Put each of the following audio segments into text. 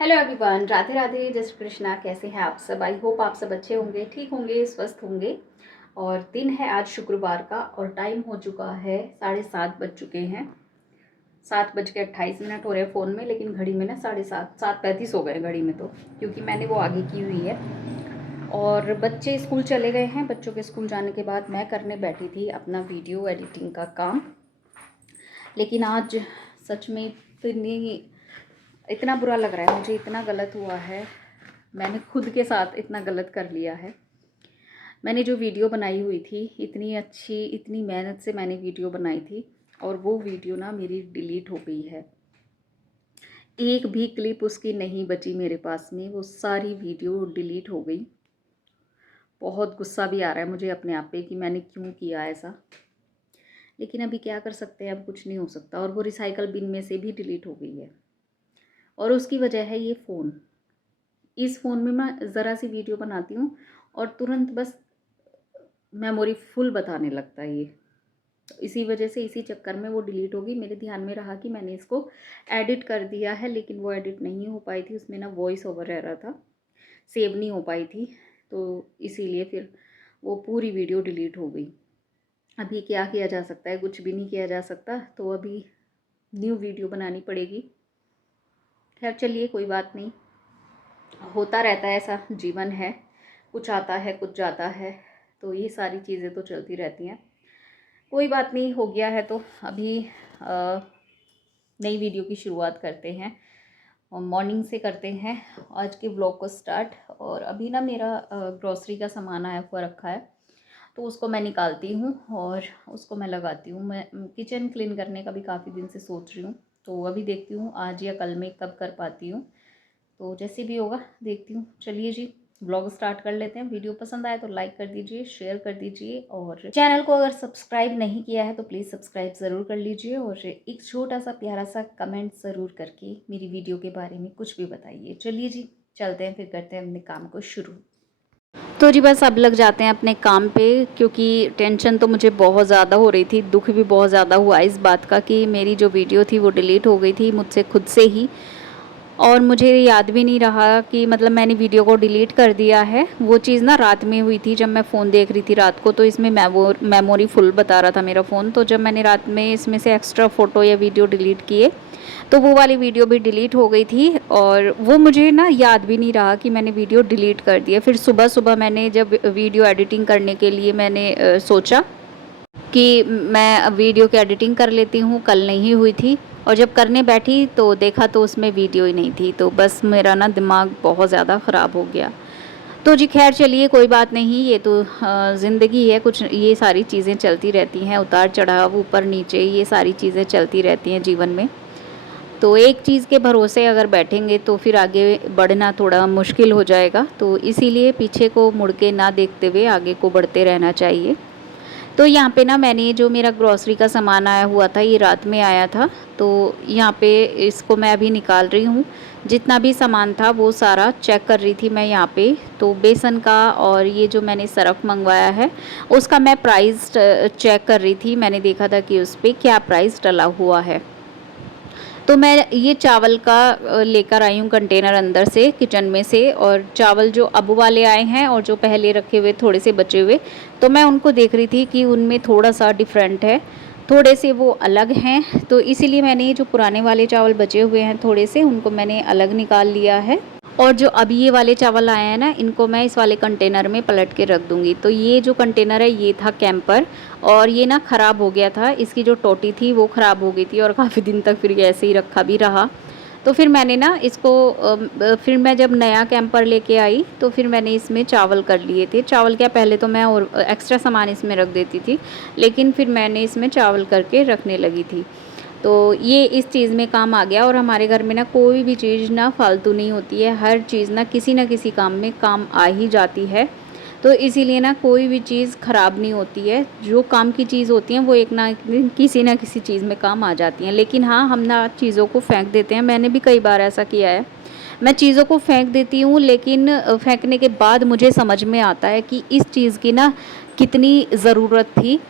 Hello everyone, Radhe Radhe, जय श्री कृष्णा। कैसे हैं आप सब? आई होप आप सब अच्छे होंगे, ठीक होंगे, स्वस्थ होंगे। और दिन है आज शुक्रवार का और टाइम हो चुका है 7:30 बज चुके हैं। 7:28 हो रहे हैं फ़ोन में, लेकिन घड़ी में ना 7:30, 7:35 हो गए घड़ी में तो, क्योंकि मैंने वो आगे की हुई है। और बच्चे स्कूल चले गए हैं। बच्चों के स्कूल जाने के बाद मैं करने बैठी थी अपना वीडियो एडिटिंग का काम। लेकिन आज सच में इतना बुरा लग रहा है मुझे, इतना गलत हुआ है। मैंने खुद के साथ इतना गलत कर लिया है। मैंने जो वीडियो बनाई हुई थी, इतनी अच्छी, इतनी मेहनत से मैंने वीडियो बनाई थी, और वो वीडियो ना मेरी डिलीट हो गई है। एक भी क्लिप उसकी नहीं बची मेरे पास में, वो सारी वीडियो डिलीट हो गई। बहुत गुस्सा भी आ रहा है मुझे अपने आप पे कि मैंने क्यों किया ऐसा। लेकिन अभी क्या कर सकते हैं, अब कुछ नहीं हो सकता। और वो रिसाइकल बिन में से भी डिलीट हो गई है, और उसकी वजह है ये फ़ोन। इस फ़ोन में मैं ज़रा सी वीडियो बनाती हूँ और तुरंत बस मेमोरी फुल बताने लगता है ये। तो इसी वजह से, इसी चक्कर में वो डिलीट हो गई। मेरे ध्यान में रहा कि मैंने इसको एडिट कर दिया है, लेकिन वो एडिट नहीं हो पाई थी। उसमें ना वॉइस ओवर रह रहा था, सेव नहीं हो पाई थी, तो इसीलिए फिर वो पूरी वीडियो डिलीट हो गई। अभी क्या किया जा सकता है? कुछ भी नहीं किया जा सकता। तो अभी न्यू वीडियो बनानी पड़ेगी। खैर चलिए, कोई बात नहीं, होता रहता है, ऐसा जीवन है। कुछ आता है, कुछ जाता है, तो ये सारी चीज़ें तो चलती रहती हैं। कोई बात नहीं, हो गया है तो अभी नई वीडियो की शुरुआत करते हैं और मॉर्निंग से करते हैं आज के व्लॉग को स्टार्ट। और अभी ना मेरा ग्रॉसरी का सामान आया हुआ रखा है, तो उसको मैं निकालती हूँ और उसको मैं लगाती हूँ। मैं किचन क्लीन करने का भी काफ़ी दिन से सोच रही हूँ, तो अभी देखती हूँ आज या कल में कब कर पाती हूँ। तो जैसे भी होगा देखती हूँ। चलिए जी, ब्लॉग स्टार्ट कर लेते हैं। वीडियो पसंद आए तो लाइक कर दीजिए, शेयर कर दीजिए, और चैनल को अगर सब्सक्राइब नहीं किया है तो प्लीज़ सब्सक्राइब ज़रूर कर लीजिए, और एक छोटा सा प्यारा सा कमेंट ज़रूर करके मेरी वीडियो के बारे में कुछ भी बताइए। चलिए जी, चलते हैं, फिर करते हैं अपने काम को शुरू। तो जी बस अब लग जाते हैं अपने काम पे, क्योंकि टेंशन तो मुझे बहुत ज़्यादा हो रही थी, दुख भी बहुत ज़्यादा हुआ इस बात का कि मेरी जो वीडियो थी वो डिलीट हो गई थी मुझसे खुद से ही। और मुझे याद भी नहीं रहा कि मतलब मैंने वीडियो को डिलीट कर दिया है। वो चीज़ ना रात में हुई थी, जब मैं फ़ोन देख रही थी रात को, तो इसमें मेमोरी फुल बता रहा था मेरा फ़ोन। तो जब मैंने रात में इसमें से एक्स्ट्रा फ़ोटो या वीडियो डिलीट किए, तो वो वाली वीडियो भी डिलीट हो गई थी, और वो मुझे ना याद भी नहीं रहा कि मैंने वीडियो डिलीट कर दिया। फिर सुबह सुबह मैंने जब वीडियो एडिटिंग करने के लिए मैंने सोचा कि मैं वीडियो की एडिटिंग कर लेती हूँ, कल नहीं हुई थी। और जब करने बैठी तो देखा तो उसमें वीडियो ही नहीं थी। तो बस मेरा ना दिमाग बहुत ज़्यादा ख़राब हो गया। तो जी खैर चलिए, कोई बात नहीं, ये तो ज़िंदगी है। कुछ ये सारी चीज़ें चलती रहती हैं, उतार चढ़ाव, ऊपर नीचे, ये सारी चीज़ें चलती रहती हैं जीवन में। तो एक चीज़ के भरोसे अगर बैठेंगे तो फिर आगे बढ़ना थोड़ा मुश्किल हो जाएगा। तो इसीलिए पीछे को मुड़ के ना देखते हुए आगे को बढ़ते रहना चाहिए। तो यहाँ पे ना मैंने जो मेरा ग्रॉसरी का सामान आया हुआ था, ये रात में आया था। तो यहाँ पे इसको मैं अभी निकाल रही हूँ। जितना भी सामान था वो सारा चेक कर रही थी मैं यहाँ पे। तो बेसन का और ये जो मैंने सरफ मंगवाया है, उसका मैं प्राइस चेक कर रही थी। मैंने देखा था कि उस पर क्या प्राइस डला हुआ है। तो मैं ये चावल का लेकर आई हूँ कंटेनर अंदर से, किचन में से। और चावल जो अब वाले आए हैं और जो पहले रखे हुए थोड़े से बचे हुए, तो मैं उनको देख रही थी कि उनमें थोड़ा सा डिफरेंट है, थोड़े से वो अलग हैं। तो इसीलिए मैंने ये जो पुराने वाले चावल बचे हुए हैं थोड़े से, उनको मैंने अलग निकाल लिया है। और जो अभी ये वाले चावल आए हैं ना, इनको मैं इस वाले कंटेनर में पलट के रख दूँगी। तो ये जो कंटेनर है ये था कैंपर, और ये ना ख़राब हो गया था। इसकी जो टोटी थी वो ख़राब हो गई थी, और काफ़ी दिन तक फिर ऐसे ही रखा भी रहा। तो फिर मैंने ना इसको फिर मैं जब नया कैंपर लेके आई तो फिर मैंने इसमें चावल कर लिए थे। चावल क्या, पहले तो मैं और एक्स्ट्रा सामान इसमें रख देती थी, लेकिन फिर मैंने इसमें चावल करके रखने लगी थी। तो ये इस चीज़ में काम आ गया। और हमारे घर में ना कोई भी चीज़ ना फालतू नहीं होती है, हर चीज़ ना किसी काम में काम आ ही जाती है। तो इसीलिए ना कोई भी चीज़ ख़राब नहीं होती है। जो काम की चीज़ होती हैं वो एक ना एक दिन किसी ना किसी चीज़ में काम आ जाती हैं। लेकिन हाँ, हम ना चीज़ों को फेंक देते हैं। मैंने भी कई बार ऐसा किया है। मैं चीज़ों को फेंक देती हूँ, लेकिन फेंकने के बाद मुझे समझ में आता है कि इस चीज़ की ना कितनी ज़रूरत थी।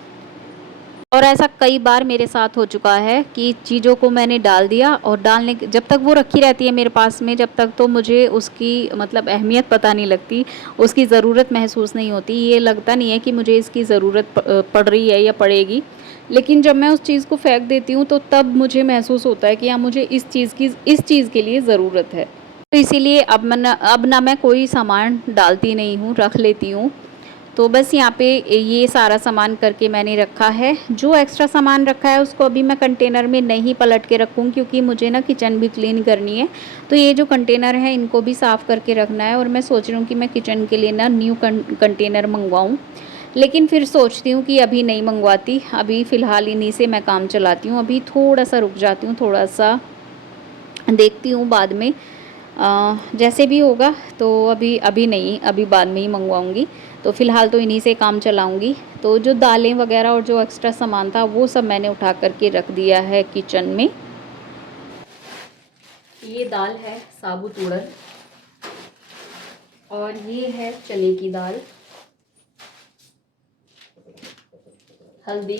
और ऐसा कई बार मेरे साथ हो चुका है कि चीज़ों को मैंने डाल दिया और डालने जब तक वो रखी रहती है मेरे पास में, जब तक तो मुझे उसकी मतलब अहमियत पता नहीं लगती, उसकी ज़रूरत महसूस नहीं होती, ये लगता नहीं है कि मुझे इसकी ज़रूरत पड़ रही है या पड़ेगी। लेकिन जब मैं उस चीज़ को फेंक देती हूँ तो तब मुझे महसूस होता है कि हाँ, मुझे इस चीज़ के लिए ज़रूरत है। तो इसीलिए अब ना मैं कोई सामान डालती नहीं हूँ, रख लेती हूँ। तो बस यहाँ पे ये सारा सामान करके मैंने रखा है। जो एक्स्ट्रा सामान रखा है उसको अभी मैं कंटेनर में नहीं पलट के रखूँ, क्योंकि मुझे ना किचन भी क्लीन करनी है। तो ये जो कंटेनर है इनको भी साफ़ करके रखना है, और मैं सोच रही हूँ कि मैं किचन के लिए ना न्यू कंटेनर मंगवाऊँ। लेकिन फिर सोचती हूँ कि अभी नहीं मंगवाती, अभी फ़िलहाल इन्हीं से मैं काम चलाती हूँ। अभी थोड़ा सा रुक जाती हूँ, थोड़ा सा देखती हूँ बाद में जैसे भी होगा। तो अभी अभी नहीं, अभी बाद में ही मंगवाऊँगी। तो फ़िलहाल तो इन्हीं से काम चलाऊँगी। तो जो दालें वगैरह और जो एक्स्ट्रा सामान था वो सब मैंने उठा करके रख दिया है किचन में। ये दाल है साबुत उड़द, और ये है चने की दाल, हल्दी,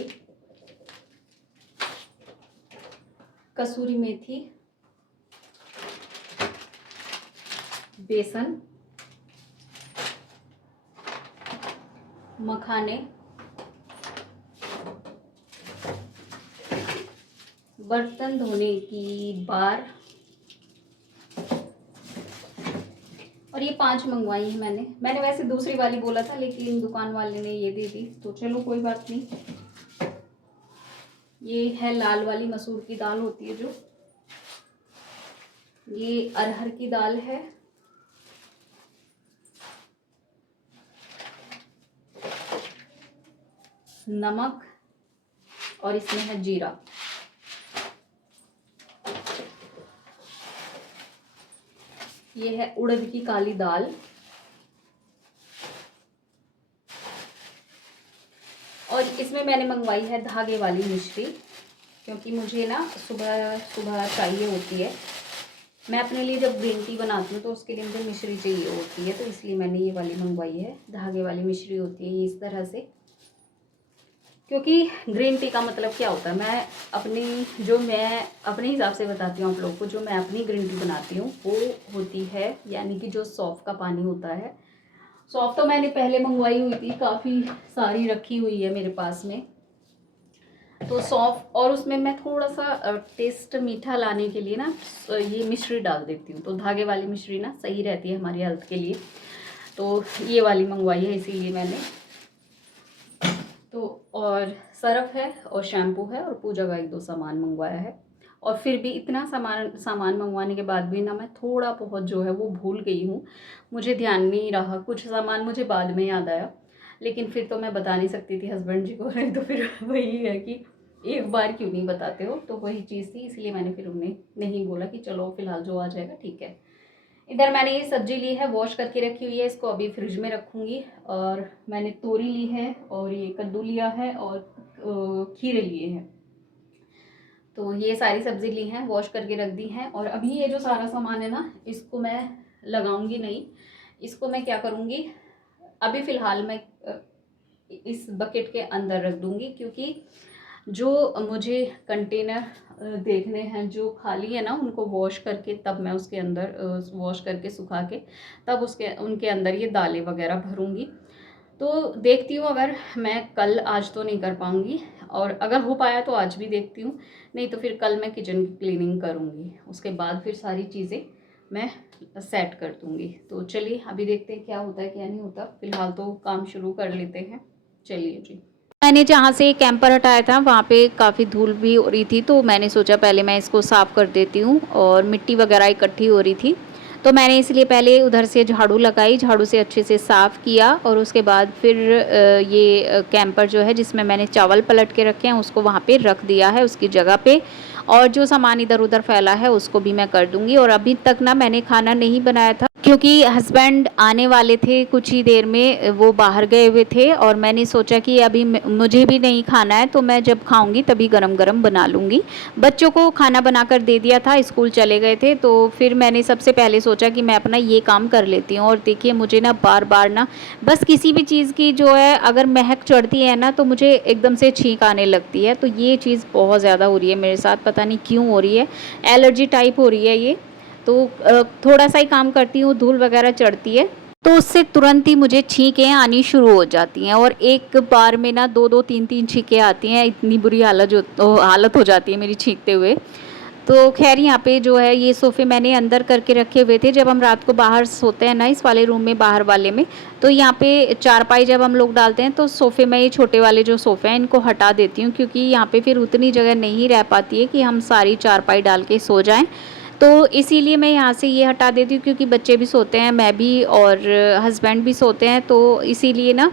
कसूरी मेथी, बेसन, मखाने, बर्तन धोने की बार, और ये 5 मंगवाई है मैंने वैसे दूसरी वाली बोला था, लेकिन दुकान वाले ने ये दे दी, तो चलो कोई बात नहीं। ये है लाल वाली मसूर की दाल होती है जो, ये अरहर की दाल है, नमक, और इसमें है जीरा। ये है उड़द की काली दाल, और इसमें मैंने मंगवाई है धागे वाली मिश्री, क्योंकि मुझे ना सुबह सुबह चाहिए होती है। मैं अपने लिए जब ग्रीन टी बनाती हूँ तो उसके लिए मुझे मिश्री चाहिए होती है, तो इसलिए मैंने ये वाली मंगवाई है। धागे वाली मिश्री होती है ये इस तरह से, क्योंकि ग्रीन टी का मतलब क्या होता है, मैं अपने हिसाब से बताती हूँ आप लोगों को। जो मैं अपनी ग्रीन टी बनाती हूँ वो होती है, यानी कि जो सौंफ का पानी होता है। सौंफ तो मैंने पहले मंगवाई हुई थी, काफ़ी सारी रखी हुई है मेरे पास में। तो सौंफ, और उसमें मैं थोड़ा सा टेस्ट मीठा लाने के लिए ना ये मिश्री डाल देती हूँ। तो धागे वाली मिश्री ना सही रहती है हमारी हेल्थ के लिए, तो ये वाली मंगवाई है इसीलिए मैंने। तो और सरफ है और शैम्पू है और पूजा का 1-2 सामान मंगवाया है। और फिर भी इतना सामान मंगवाने के बाद भी ना मैं थोड़ा बहुत जो है वो भूल गई हूँ, मुझे ध्यान नहीं रहा। कुछ सामान मुझे बाद में याद आया, लेकिन फिर तो मैं बता नहीं सकती थी हस्बैंड जी को, नहीं तो फिर वही है कि एक बार क्यों नहीं बताते हो। तो वही चीज़ थी, इसलिए मैंने फिर उन्हें नहीं बोला कि चलो फिलहाल जो आ जाएगा ठीक है। इधर मैंने ये सब्जी ली है, वॉश करके रखी हुई है, इसको अभी फ्रिज में रखूँगी। और मैंने तोरी ली है, और ये कद्दू लिया है, और खीरे लिए हैं। तो ये सारी सब्ज़ी ली हैं, वॉश करके रख दी हैं। और अभी ये जो सारा सामान है ना, इसको मैं लगाऊंगी नहीं। इसको मैं क्या करूँगी, अभी फ़िलहाल मैं इस बकेट के अंदर रख दूँगी, क्योंकि जो मुझे कंटेनर देखने हैं जो खाली है ना, उनको वॉश करके तब मैं उसके अंदर वॉश करके सुखा के तब उनके अंदर ये दालें वगैरह भरूँगी। तो देखती हूँ, अगर मैं कल, आज तो नहीं कर पाऊँगी, और अगर हो पाया तो आज भी देखती हूँ, नहीं तो फिर कल मैं किचन की क्लीनिंग करूँगी। उसके बाद फिर सारी चीज़ें मैं सेट कर दूँगी। तो चलिए अभी देखते हैं क्या होता है क्या नहीं होता। फ़िलहाल तो काम शुरू कर लेते हैं, चलिए जी। मैंने जहाँ से कैंपर हटाया था वहाँ पे काफ़ी धूल भी हो रही थी, तो मैंने सोचा पहले मैं इसको साफ़ कर देती हूँ, और मिट्टी वगैरह इकट्ठी हो रही थी, तो मैंने इसलिए पहले उधर से झाड़ू लगाई, झाड़ू से अच्छे से साफ़ किया। और उसके बाद फिर ये कैंपर जो है जिसमें मैंने चावल पलट के रखे हैं उसको वहाँ पे रख दिया है उसकी जगह पे। और जो सामान इधर उधर फैला है उसको भी मैं कर दूँगी। और अभी तक ना मैंने खाना नहीं बनाया था, क्योंकि हस्बैंड आने वाले थे कुछ ही देर में, वो बाहर गए हुए थे और मैंने सोचा कि अभी मुझे भी नहीं खाना है, तो मैं जब खाऊंगी तभी गरम गरम बना लूँगी। बच्चों को खाना बनाकर दे दिया था, स्कूल चले गए थे, तो फिर मैंने सबसे पहले सोचा कि मैं अपना ये काम कर लेती हूँ। और देखिए मुझे ना बार बार ना बस किसी भी चीज़ की जो है अगर महक चढ़ती है ना तो मुझे एकदम से छींक आने लगती है। तो ये चीज़ बहुत ज़्यादा हो रही है मेरे साथ, पता नहीं क्यों हो रही है, एलर्जी टाइप हो रही है ये। तो थोड़ा सा ही काम करती हूँ, धूल वगैरह चढ़ती है तो उससे तुरंत ही मुझे छींकें आनी शुरू हो जाती हैं और एक बार में ना 2-2 3-3 छींकें आती हैं। इतनी बुरी हालत हो जाती है मेरी छींकते हुए। तो खैर यहाँ पे जो है ये सोफ़े मैंने अंदर करके रखे हुए थे। जब हम रात को बाहर सोते हैं ना इस वाले रूम में, बाहर वाले में, तो यहाँ पे चारपाई जब हम लोग डालते हैं तो सोफ़े में ये छोटे वाले जो सोफ़े हैं इनको हटा देती हूँ, क्योंकि यहाँ पे फिर उतनी जगह नहीं रह पाती है कि हम सारी चारपाई डाल के सो जाएं। तो इसीलिए मैं यहाँ से ये हटा देती हूँ, क्योंकि बच्चे भी सोते हैं, मैं भी और हस्बैंड भी सोते हैं, तो इसीलिए ना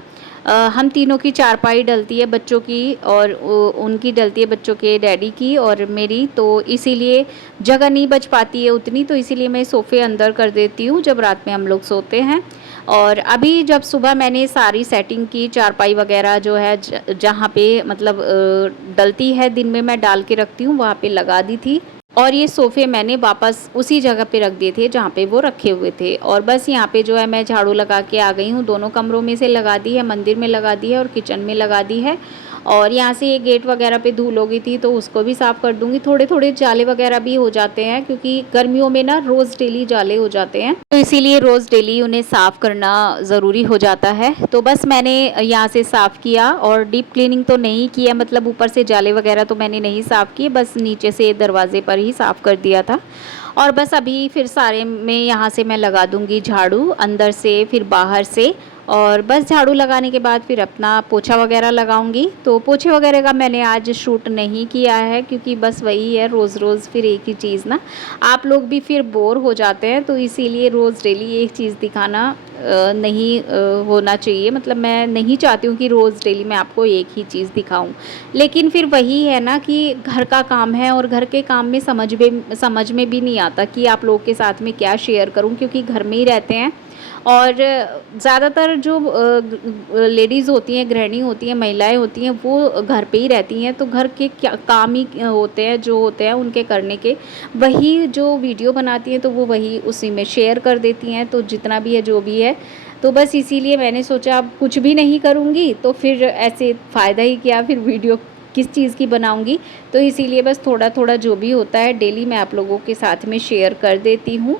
हम तीनों की चारपाई डलती है, बच्चों की और उनकी डलती है, बच्चों के डैडी की और मेरी। तो इसीलिए जगह नहीं बच पाती है उतनी, तो इसीलिए मैं सोफ़े अंदर कर देती हूँ जब रात में हम लोग सोते हैं। और अभी जब सुबह मैंने सारी सेटिंग की, चारपाई वगैरह जो है जहाँ पे मतलब डलती है दिन में मैं डाल के रखती हूँ वहाँ पे लगा दी थी। और ये सोफ़े मैंने वापस उसी जगह पे रख दिए थे जहाँ पे वो रखे हुए थे। और बस यहाँ पे जो है मैं झाड़ू लगा के आ गई हूँ। दोनों कमरों में से लगा दी है, मंदिर में लगा दी है और किचन में लगा दी है। और यहाँ से ये गेट वगैरह पे धूल हो गई थी तो उसको भी साफ़ कर दूँगी। थोड़े थोड़े जाले वगैरह भी हो जाते हैं, क्योंकि गर्मियों में ना रोज़ डेली जाले हो जाते हैं, तो इसीलिए रोज़ डेली उन्हें साफ़ करना ज़रूरी हो जाता है। तो बस मैंने यहाँ से साफ़ किया और डीप क्लीनिंग तो नहीं किया, मतलब ऊपर से जाले वगैरह तो मैंने नहीं साफ़ किए, बस नीचे से दरवाजे पर ही साफ़ कर दिया था। और बस अभी फिर सारे में यहाँ से मैं लगा दूँगी झाड़ू, अंदर से फिर बाहर से। और बस झाड़ू लगाने के बाद फिर अपना पोछा वगैरह लगाऊंगी। तो पोछे वगैरह का मैंने आज शूट नहीं किया है, क्योंकि बस वही है रोज़ रोज़ फिर एक ही चीज़ ना, आप लोग भी फिर बोर हो जाते हैं, तो इसीलिए रोज़ डेली एक चीज़ दिखाना नहीं होना चाहिए। मतलब मैं नहीं चाहती हूँ कि रोज़ डेली मैं आपको एक ही चीज़ दिखाऊं, लेकिन फिर वही है ना कि घर का काम है और घर के काम में समझ में भी नहीं आता कि आप लोग के साथ में क्या शेयर करूं, क्योंकि घर में ही रहते हैं। और ज़्यादातर जो लेडीज़ होती हैं, गृहिणी होती हैं, महिलाएं होती हैं, वो घर पे ही रहती हैं, तो घर के क्या काम ही होते हैं जो होते हैं उनके करने के, वही जो वीडियो बनाती हैं तो वो वही उसी में शेयर कर देती हैं। तो जितना भी है जो भी है, तो बस इसीलिए मैंने सोचा अब कुछ भी नहीं करूँगी तो फिर ऐसे फ़ायदा ही क्या, फिर वीडियो किस चीज़ की बनाऊँगी। तो इसीलिए बस थोड़ा थोड़ा जो भी होता है डेली मैं आप लोगों के साथ में शेयर कर देती हूँ।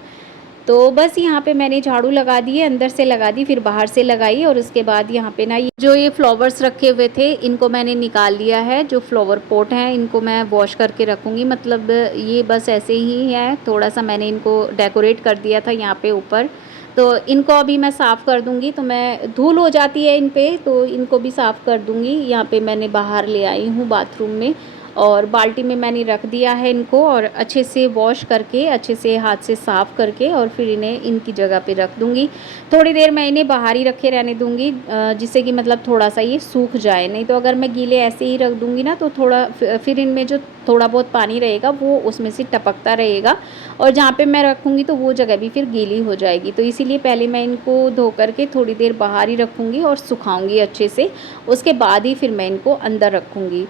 तो बस यहाँ पे मैंने झाड़ू लगा दी है, अंदर से लगा दी, फिर बाहर से लगाई। और उसके बाद यहाँ पे ना ये फ्लावर्स रखे हुए थे इनको मैंने निकाल लिया है। जो फ्लावर पॉट हैं इनको मैं वॉश करके रखूँगी, मतलब ये बस ऐसे ही है, थोड़ा सा मैंने इनको डेकोरेट कर दिया था यहाँ पे ऊपर। तो इनको अभी मैं साफ़ कर दूँगी, तो मैं धूल हो जाती है इन पर, तो इनको भी साफ़ कर दूँगी। यहाँ पर मैंने बाहर ले आई हूँ बाथरूम में, और बाल्टी में मैंने रख दिया है इनको, और अच्छे से वॉश करके अच्छे से हाथ से साफ़ करके और फिर इन्हें इनकी जगह पे रख दूँगी। थोड़ी देर मैं इन्हें बाहर ही रखे रहने दूँगी, जिससे कि मतलब थोड़ा सा ये सूख जाए। नहीं तो अगर मैं गीले ऐसे ही रख दूँगी ना तो थोड़ा फिर इनमें जो थोड़ा बहुत पानी रहेगा वो उसमें से टपकता रहेगा, और जहाँ पे मैं रखूँगी तो वो जगह भी फिर गीली हो जाएगी। तो इसीलिए पहले मैं इनको धो करके थोड़ी देर बाहर ही रखूँगी और सुखाऊँगी अच्छे से, उसके बाद ही फिर मैं इनको अंदर रखूँगी।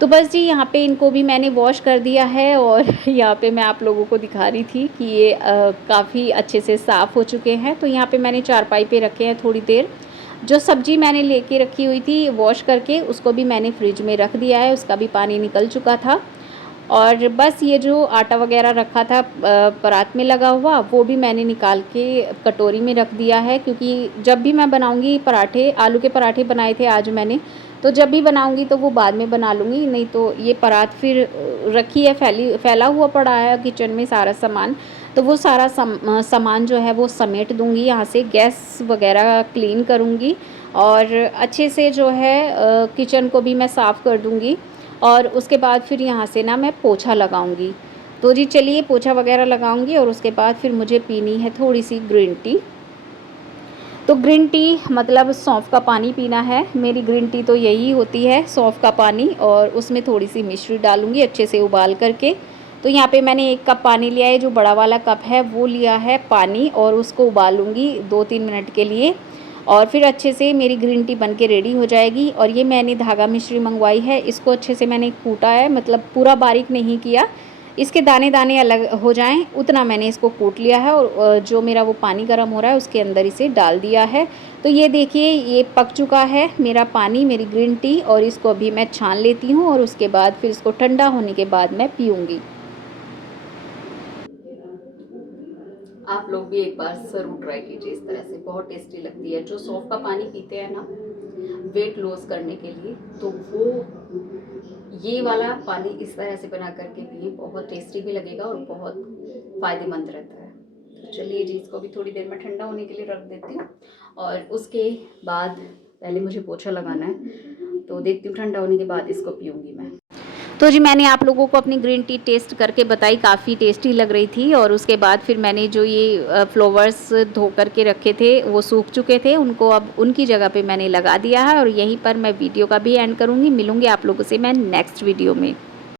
तो बस जी यहाँ पे इनको भी मैंने वॉश कर दिया है, और यहाँ पे मैं आप लोगों को दिखा रही थी कि ये काफ़ी अच्छे से साफ़ हो चुके हैं। तो यहाँ पे मैंने चारपाई पे रखे हैं थोड़ी देर। जो सब्ज़ी मैंने लेके रखी हुई थी वॉश करके, उसको भी मैंने फ्रिज में रख दिया है, उसका भी पानी निकल चुका था। और बस ये जो आटा वगैरह रखा था परात में लगा हुआ, वो भी मैंने निकाल के कटोरी में रख दिया है, क्योंकि जब भी मैं बनाऊँगी पराठे, आलू के पराठे बनाए थे आज मैंने, तो जब भी बनाऊंगी तो वो बाद में बना लूँगी। नहीं तो ये परात फिर रखी है, फैला हुआ पड़ा है किचन में सारा सामान, तो वो सारा सामान जो है वो समेट दूँगी। यहाँ से गैस वगैरह क्लीन करूँगी, और अच्छे से जो है किचन को भी मैं साफ़ कर दूँगी। और उसके बाद फिर यहाँ से ना मैं पोछा लगाऊँगी। तो जी चलिए पोछा वगैरह लगाऊँगी, और उसके बाद फिर मुझे पीनी है थोड़ी सी ग्रीन टी। तो ग्रीन टी मतलब सौंफ का पानी पीना है। मेरी ग्रीन टी तो यही होती है, सौंफ का पानी, और उसमें थोड़ी सी मिश्री डालूँगी अच्छे से उबाल करके। तो यहाँ पे मैंने 1 कप पानी लिया है, जो बड़ा वाला कप है वो लिया है पानी, और उसको उबालूँगी 2-3 मिनट के लिए, और फिर अच्छे से मेरी ग्रीन टी बन के रेडी हो जाएगी। और ये मैंने धागा मिश्री मंगवाई है, इसको अच्छे से मैंने कूटा है, मतलब पूरा बारीक नहीं किया, इसके दाने दाने अलग हो जाएं उतना मैंने इसको कूट लिया है। और जो मेरा वो पानी गर्म हो रहा है उसके अंदर इसे डाल दिया है। तो ये देखिए ये पक चुका है मेरा पानी, मेरी ग्रीन टी, और इसको अभी मैं छान लेती हूँ और उसके बाद फिर इसको ठंडा होने के बाद मैं पीऊँगी। आप लोग भी एक बार ज़रूर ट्राई कीजिए, इस तरह से बहुत टेस्टी लगती है। जो सौंफ का पानी पीते हैं ना वेट लॉस करने के लिए, तो वो ये वाला पानी इस तरह से बना करके पिए, बहुत टेस्टी भी लगेगा और बहुत फ़ायदेमंद रहता है। तो चलिए जी, इसको भी थोड़ी देर में ठंडा होने के लिए रख देती हूँ, और उसके बाद पहले मुझे पोछा लगाना है, तो देखती हूँ ठंडा होने के बाद इसको पीऊँगी मैं। तो जी मैंने आप लोगों को अपनी ग्रीन टी टेस्ट करके बताई, काफ़ी टेस्टी लग रही थी। और उसके बाद फिर मैंने जो ये फ्लावर्स धो करके रखे थे वो सूख चुके थे, उनको अब उनकी जगह पे मैंने लगा दिया है। और यहीं पर मैं वीडियो का भी एंड करूँगी। मिलूँगी आप लोगों से मैं नेक्स्ट वीडियो में।